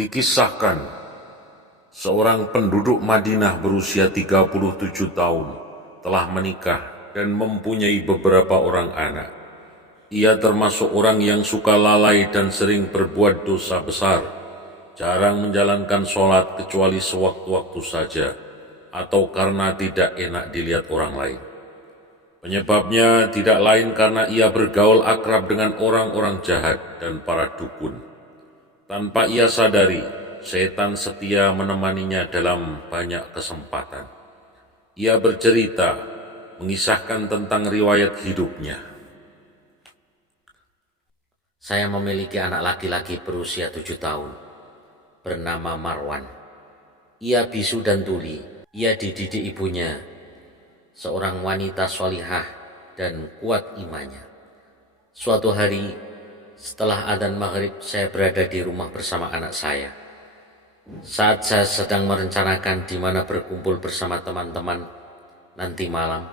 Dikisahkan, seorang penduduk Madinah berusia 37 tahun telah menikah dan mempunyai beberapa orang anak. Ia termasuk orang yang suka lalai dan sering berbuat dosa besar, jarang menjalankan sholat kecuali sewaktu-waktu saja, atau karena tidak enak dilihat orang lain. Penyebabnya tidak lain karena ia bergaul akrab dengan orang-orang jahat dan para dukun. Tanpa ia sadari, setan setia menemaninya dalam banyak kesempatan. Ia bercerita, mengisahkan tentang riwayat hidupnya. Saya memiliki anak laki-laki berusia 7 tahun, bernama Marwan. Ia bisu dan tuli. Ia dididik ibunya, seorang wanita sholihah dan kuat imannya. Suatu hari, setelah adzan maghrib, saya berada di rumah bersama anak saya. Saat saya sedang merencanakan di mana berkumpul bersama teman-teman nanti malam,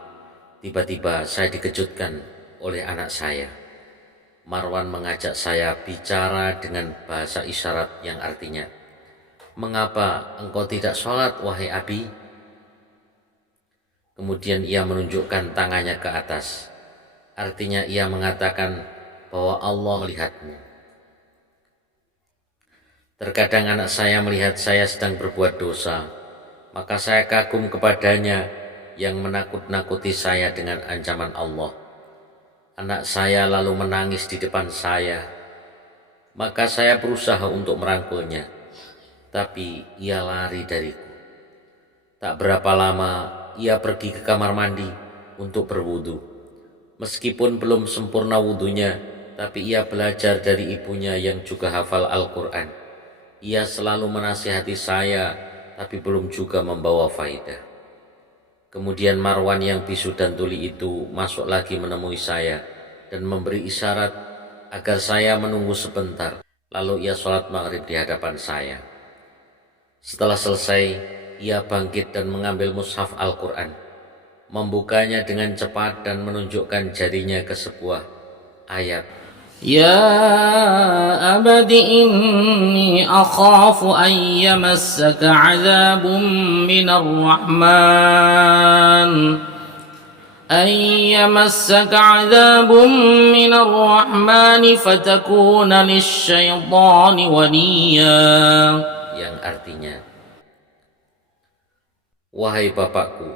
tiba-tiba saya dikejutkan oleh anak saya. Marwan mengajak saya bicara dengan bahasa isyarat yang artinya, "Mengapa engkau tidak sholat, wahai Abi?" Kemudian ia menunjukkan tangannya ke atas. Artinya ia mengatakan bahwa Allah melihatmu. Terkadang anak saya melihat saya sedang berbuat dosa, maka saya kagum kepadanya yang menakut-nakuti saya dengan ancaman Allah. Anak saya lalu menangis di depan saya, maka saya berusaha untuk merangkulnya, tapi ia lari dariku. Tak berapa lama, ia pergi ke kamar mandi untuk berwudu. Meskipun belum sempurna wudunya, tapi ia belajar dari ibunya yang juga hafal Al-Quran. Ia selalu menasihati saya, tapi belum juga membawa faidah. Kemudian Marwan yang bisu dan tuli itu masuk lagi menemui saya dan memberi isyarat agar saya menunggu sebentar. Lalu ia sholat maghrib di hadapan saya. Setelah selesai, ia bangkit dan mengambil mushaf Al-Quran, membukanya dengan cepat dan menunjukkan jarinya ke sebuah ayat. يا أبت إني أخاف أن يمسك عذاب من الرحمن فتكون للشيطان وليا. Yang artinya, "Wahai bapakku,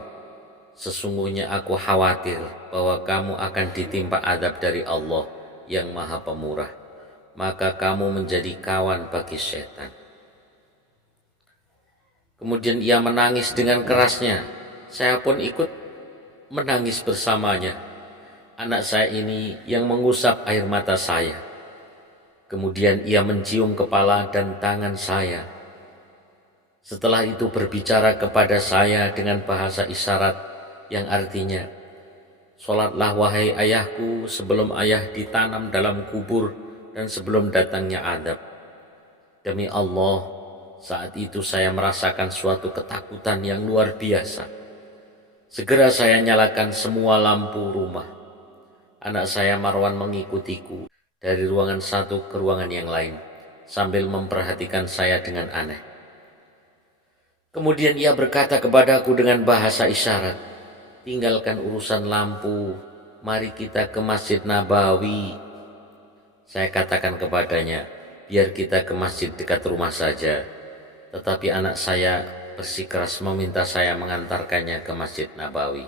sesungguhnya aku khawatir bahwa kamu akan ditimpa azab dari Allah yang Maha Pemurah, maka kamu menjadi kawan bagi setan." Kemudian ia menangis dengan kerasnya. Saya pun ikut menangis bersamanya. Anak saya ini yang mengusap air mata saya. Kemudian ia mencium kepala dan tangan saya. Setelah itu berbicara kepada saya dengan bahasa isyarat yang artinya, "Sholatlah wahai ayahku sebelum ayah ditanam dalam kubur dan sebelum datangnya azab." Demi Allah, saat itu saya merasakan suatu ketakutan yang luar biasa. Segera saya nyalakan semua lampu rumah. Anak saya Marwan mengikutiku dari ruangan satu ke ruangan yang lain sambil memperhatikan saya dengan aneh. Kemudian ia berkata kepadaku dengan bahasa isyarat, "Tinggalkan urusan lampu, mari kita ke Masjid Nabawi." Saya katakan kepadanya, "Biar kita ke masjid dekat rumah saja." Tetapi anak saya bersikeras meminta saya mengantarkannya ke Masjid Nabawi.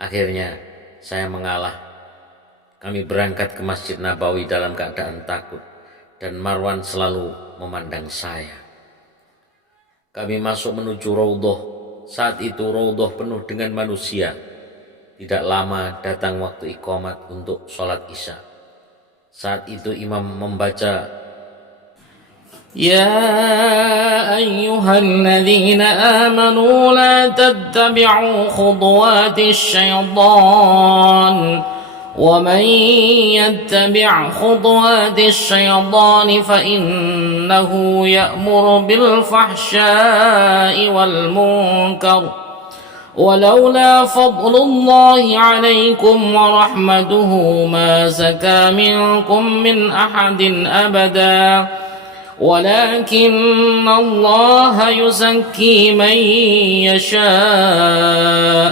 Akhirnya saya mengalah. Kami berangkat ke Masjid Nabawi dalam keadaan takut, dan Marwan selalu memandang saya. Kami masuk menuju Raudhah. Saat itu Raudhah penuh dengan manusia. Tidak lama datang waktu iqamat untuk sholat isya. Saat itu imam membaca, يا أيها الذين آمنوا لا تتبعوا خطوات الشيطان ومن يتبع خطوات الشيطان فإنه يأمر بالفحشاء والمنكر ولولا فضل الله عليكم ورحمته ما زكى منكم من أحد أبدا ولكن الله يزكي من يشاء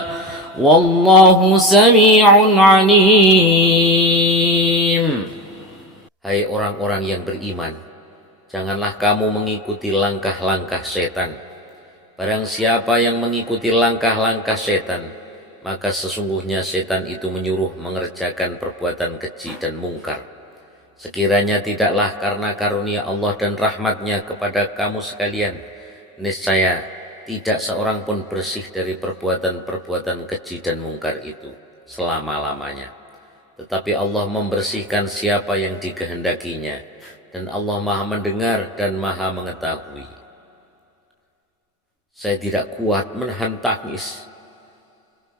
والله سميع عليم. Hai orang-orang yang beriman, janganlah kamu mengikuti langkah-langkah setan. Barang siapa yang mengikuti langkah-langkah setan, maka sesungguhnya setan itu menyuruh mengerjakan perbuatan keji dan mungkar. Sekiranya tidaklah karena karunia Allah dan rahmatnya kepada kamu sekalian, niscaya tidak seorang pun bersih dari perbuatan-perbuatan keji dan mungkar itu selama-lamanya. Tetapi Allah membersihkan siapa yang dikehendakinya, dan Allah Maha mendengar dan Maha mengetahui. Saya tidak kuat menahan tangis.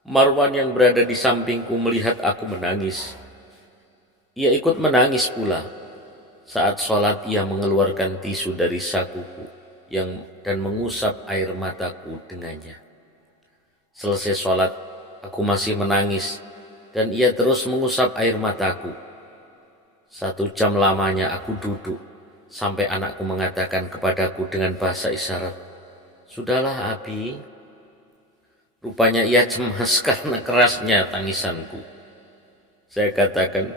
Marwan yang berada di sampingku melihat aku menangis. Ia ikut menangis pula. Saat sholat ia mengeluarkan tisu dari sakuku dan mengusap air mataku dengannya. Selesai sholat, aku masih menangis dan ia terus mengusap air mataku. 1 jam lamanya aku duduk sampai anakku mengatakan kepadaku dengan bahasa isyarat, "Sudahlah Abi." Rupanya ia cemas karena kerasnya tangisanku. Saya katakan,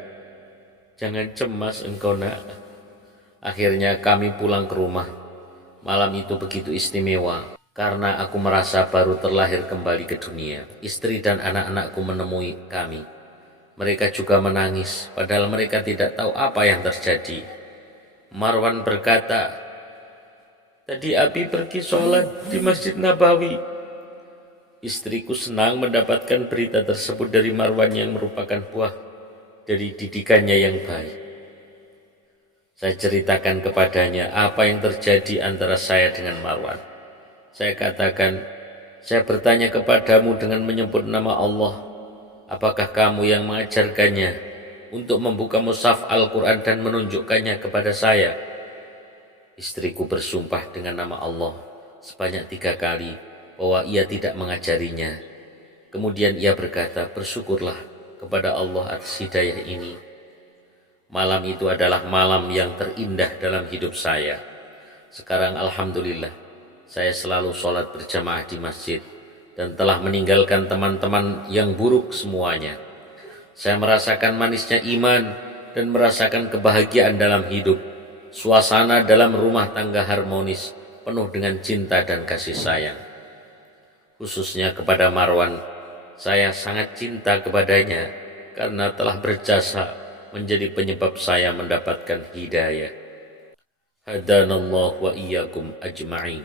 "Jangan cemas engkau nak." Akhirnya kami pulang ke rumah. Malam itu begitu istimewa karena aku merasa baru terlahir kembali ke dunia. Istri dan anak-anakku menemui kami. Mereka juga menangis, padahal mereka tidak tahu apa yang terjadi. Marwan berkata, "Tadi Abi pergi sholat di Masjid Nabawi." Istriku senang mendapatkan berita tersebut dari Marwan yang merupakan buah dari didikannya yang baik. Saya ceritakan kepadanya apa yang terjadi antara saya dengan Marwan. Saya katakan, "Saya bertanya kepadamu dengan menyebut nama Allah. Apakah kamu yang mengajarkannya untuk membuka mushaf Al-Quran dan menunjukkannya kepada saya?" Istriku bersumpah dengan nama Allah sebanyak 3 kali bahwa ia tidak mengajarinya. Kemudian ia berkata, "Bersyukurlah kepada Allah atas hidayah ini." Malam itu adalah malam yang terindah dalam hidup saya. Sekarang alhamdulillah, saya selalu sholat berjamaah di masjid dan telah meninggalkan teman-teman yang buruk semuanya. Saya merasakan manisnya iman dan merasakan kebahagiaan dalam hidup. Suasana dalam rumah tangga harmonis, penuh dengan cinta dan kasih sayang. Khususnya kepada Marwan, saya sangat cinta kepadanya karena telah berjasa menjadi penyebab saya mendapatkan hidayah. Hadanallahu wa iyyakum ajma'in.